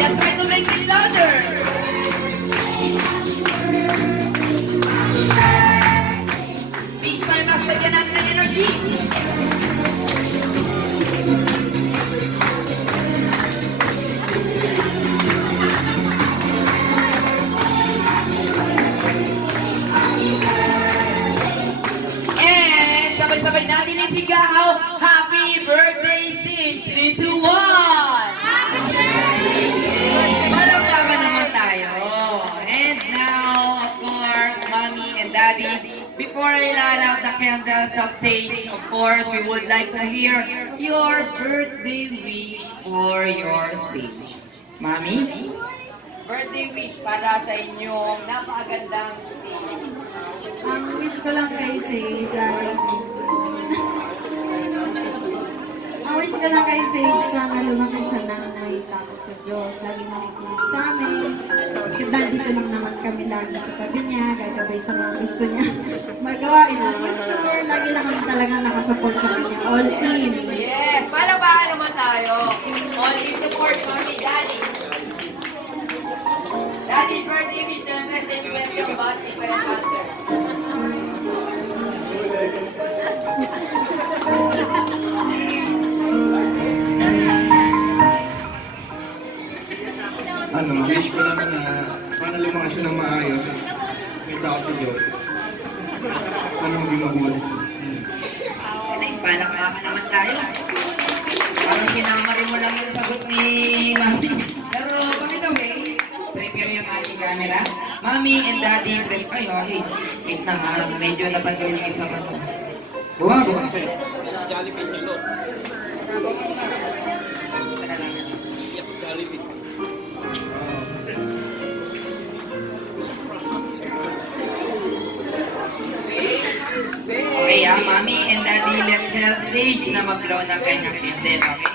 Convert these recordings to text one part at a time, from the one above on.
Just try to make it louder. Each time mas lagyan natin ng energy. And sabay-sabay natin isigaw, Happy Birthday, Sinch! 3, 2, 1! Palakpakan naman tayo. And now, of course, Mommy and Daddy, before I light out the candles of Sage, of course, we would like to hear your birthday wish for your Sage. Mommy? Birthday wish para sa inyong napakagandang Sage. Ang wish ko lang kay Sage ay... Ang wish ko lang kay Sage, sana lumaki siya ng may takot sa Diyos. Lagi makikinig sa amin. Dahil dito lang naman kami lagi sa tabi niya, gagabay sa mga gusto niya magawa in the future. Lagi lang kami talaga nakasupport sa kanya. All in. Yes! Palakpakan naman tayo. All in support, Mommy, Daddy. Daddy, birthday wish, siyempre, sentiment yung body pa yung cancer. Wish ko naman na sana lumaki siya ng maayos at may takot sa Diyos. Sana maging mabuti. Palakpakan naman tayo. Parang sinama rin mo lang yung sagot ni Mami. Pero, by the way, prepare yung ating camera. Mami and Daddy, ay, okay. Wait na nga, medyo natanggal yung isang ano. Buwa. Jollibee nyo. Jollibee. Okay, Mami and Daddy, let's help Sage na mag-blow ng kanyang candle, okay?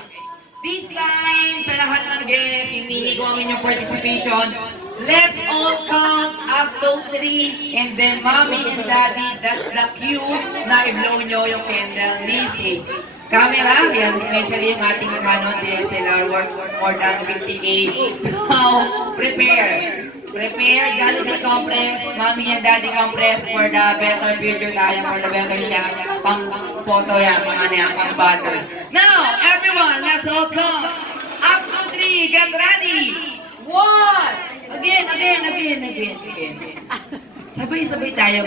This time, sa lahat ng guests, hindi ko ang inyong participation. Let's all count up to 3 and then Mommy and Daddy, that's the cue na i-blow nyo yung candle ni Sage. Camera, yan, especially yung ating Canon DSLR worth more than 50K. Now, prepare. Prepare, Jollibee compress, Mommy and Daddy compress for the better future tayo, for the better shot. Pang photo yan, pang ano yan, pang butter. Now, everyone, let's all come. Up to 3, get ready. 1! Again. Sabay-sabay tayo.